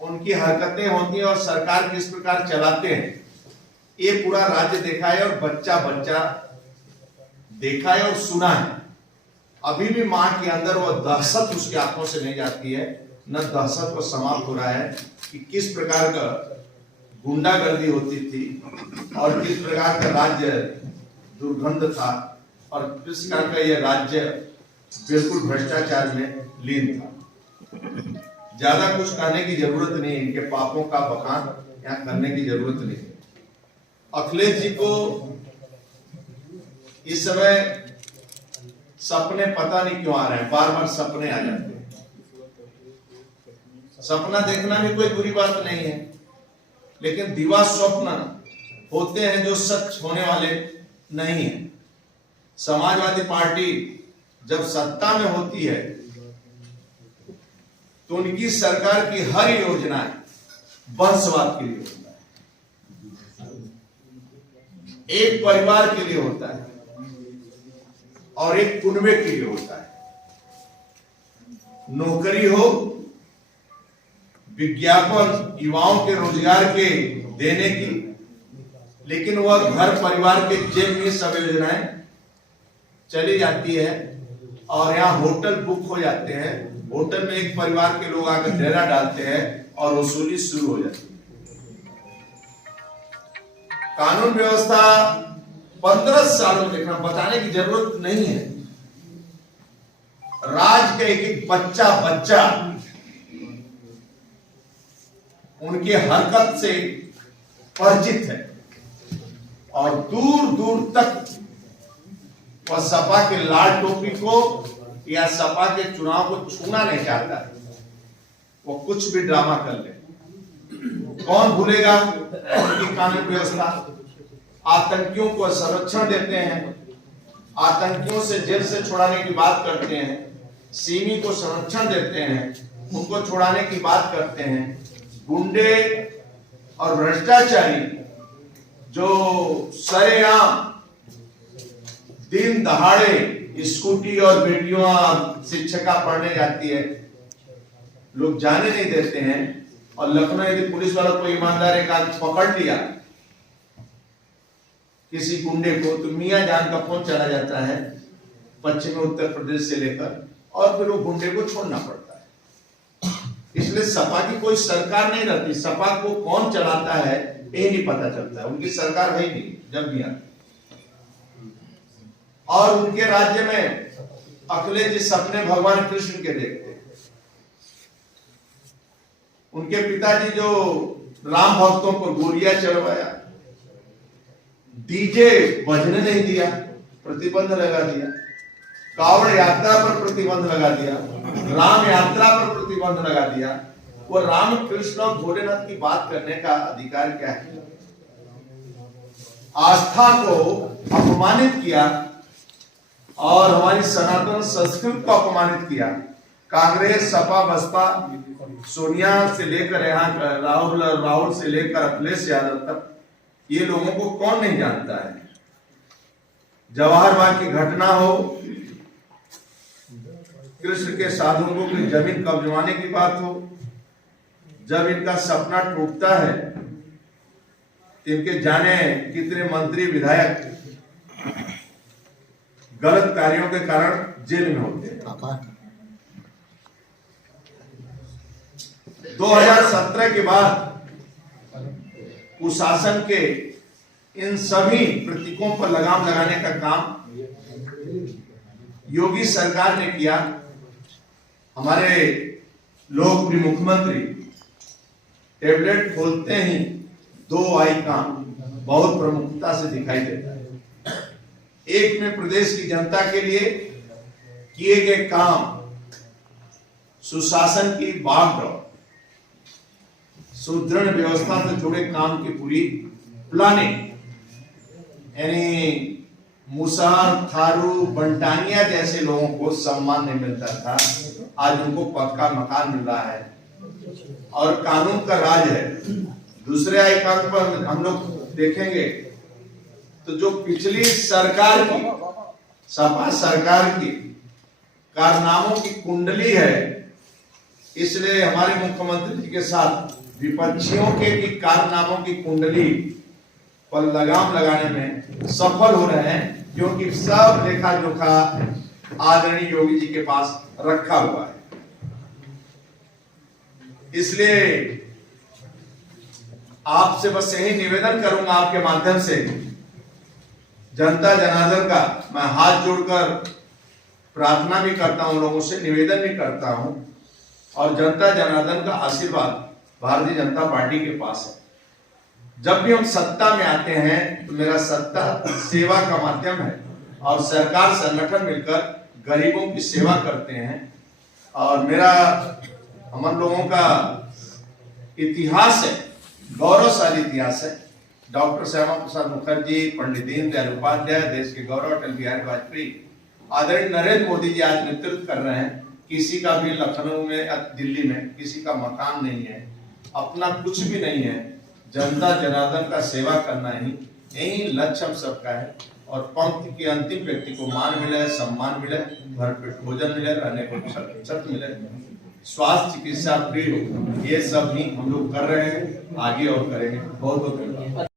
उनकी हरकतें होती हैं और सरकार किस प्रकार चलाते हैं, ये पूरा राज्य देखा है और बच्चा बच्चा देखा है और सुना है। अभी भी मां के अंदर वो दहशत उसके आंखों से नहीं जाती है, न दहशत को समाप्त हो रहा है कि किस प्रकार का गुंडागर्दी होती थी और किस प्रकार का राज्य दुर्गंध था और किस प्रकार का यह राज्य बिल्कुल भ्रष्टाचार में लीन था। ज्यादा कुछ कहने की जरूरत नहीं, इनके पापों का बखान यहाँ करने की जरूरत नहीं। अखिलेश जी को इस समय सपने पता नहीं क्यों आ रहे हैं, बार बार सपने आ जाते हैं। सपना देखना भी कोई बुरी बात नहीं है, लेकिन दिवा स्वप्न होते हैं जो सच होने वाले नहीं है। समाजवादी पार्टी जब सत्ता में होती है तो उनकी सरकार की हर योजना वंशवाद के लिए होता है, एक परिवार के लिए होता है और एक कुनबे के लिए होता है। नौकरी हो, विज्ञापन युवाओं के रोजगार के देने की, लेकिन वह घर परिवार के जेब में सब योजनाएं चली जाती है और यहाँ होटल बुक हो जाते हैं। होटल में एक परिवार के लोग आकर डेरा डालते हैं और वसूली शुरू हो जाती है। कानून व्यवस्था 15 सालों देखना, बताने की जरूरत नहीं है। राज का एक एक बच्चा बच्चा उनके हरकत से परिचित है और दूर दूर तक वह सपा के लाल टोपी को या सपा के चुनाव को छूना नहीं चाहता है। वो कुछ भी ड्रामा कर ले। कौन भूलेगा उनकी कानून व्यवस्था? आतंकियों को संरक्षण देते हैं, आतंकियों से जेल से छुड़ाने की बात करते हैं, सिमी को संरक्षण देते हैं, उनको छुड़ाने की बात करते हैं। गुंडे और भ्रष्टाचारी जो सरेआम दिन दहाड़े स्कूटी और बेटियों शिक्षिका पढ़ने जाती है, लोग जाने नहीं देते हैं। और लखनऊ यदि पुलिस वालों को ईमानदार एक आदमी पकड़ लिया किसी गुंडे को, तो मियां जान का फोन चला जाता है पश्चिमी उत्तर प्रदेश से लेकर, और फिर वो गुंडे को छोड़ना पड़ता है। इसलिए सपा की कोई सरकार नहीं रहती। सपा को कौन चलाता है ये नहीं पता चलता है। उनकी सरकार है ही नहीं जब भी आती। और उनके राज्य में अखिलेश जी सपने भगवान कृष्ण के देखते। उनके पिताजी जो राम भक्तों को गोलियां चलवाया, डीजे बजने नहीं दिया, प्रतिबंध लगा दिया, कावड़ यात्रा पर प्रतिबंध लगा दिया, राम यात्रा पर प्रतिबंध लगा दिया। वो राम कृष्ण और भोलेनाथ की बात करने का अधिकार क्या है? आस्था को अपमानित किया और हमारी सनातन संस्कृति को अपमानित किया। कांग्रेस, सपा, बसपा, सोनिया से लेकर यहाँ राहुल से लेकर अखिलेश यादव तक, ये लोगों को कौन नहीं जानता है। जवाहरबाग की घटना हो, कृष्ण के साधुओं की जमीन कब्जवाने की बात हो, जब इनका सपना टूटता है, इनके जाने कितने मंत्री विधायक गलत कार्यों के कारण जेल में होते हैं। 2017 के बाद कुशासन के इन सभी प्रतीकों पर लगाम लगाने का काम योगी सरकार ने किया। हमारे लोकप्रिय मुख्यमंत्री टेबलेट खोलते ही 2 आइकॉन बहुत प्रमुखता से दिखाई देता है। एक में प्रदेश की जनता के लिए किए गए काम, सुशासन की बागडोर, सुदृढ़ व्यवस्था से जुड़े काम की पूरी प्लानिंग, यानी मुसार, थारू, बंटानिया जैसे लोगों को सम्मान नहीं मिलता था, आज उनको पक्का मकान मिल रहा है और कानून का राज है। दूसरे आइकॉन पर हम लोग देखेंगे तो जो पिछली सरकार की, सपा सरकार की कारनामों की कुंडली है, इसलिए हमारे मुख्यमंत्री जी के साथ विपक्षियों के भी कारनामों की कुंडली पर लगाम लगाने में सफल हो रहे हैं, क्योंकि सब लेखा जोखा आदरणीय योगी जी के पास रखा हुआ है। इसलिए आपसे बस यही निवेदन करूंगा आपके माध्यम से, जनता जनार्दन का मैं हाथ जोड़कर प्रार्थना भी करता हूं, लोगों से निवेदन भी करता हूं, और जनता जनार्दन का आशीर्वाद भारतीय जनता पार्टी के पास है। जब भी हम सत्ता में आते हैं तो मेरा सत्ता सेवा का माध्यम है, और सरकार संगठन मिलकर गरीबों की सेवा करते हैं। और मेरा हम लोगों का इतिहास है, गौरवशाली इतिहास है। डॉक्टर श्यामा प्रसाद मुखर्जी, पंडित दीनदयाल उपाध्याय, देश के गौरव अटल बिहारी वाजपेयी, आदरणीय नरेंद्र मोदी जी आज नेतृत्व कर रहे हैं। किसी का भी लखनऊ में या दिल्ली में किसी का मकान नहीं है, अपना कुछ भी नहीं है, जनता जनार्दन का सेवा करना ही यही लक्ष्य हम सबका है। और पंक्ति के अंतिम व्यक्ति को मान मिले, सम्मान मिले, भरपेट भोजन मिले, रहने को छत मिले, स्वास्थ्य चिकित्सा फ्री हो, ये सब भी हम लोग कर रहे हैं, आगे और करेंगे। बहुत बहुत धन्यवाद।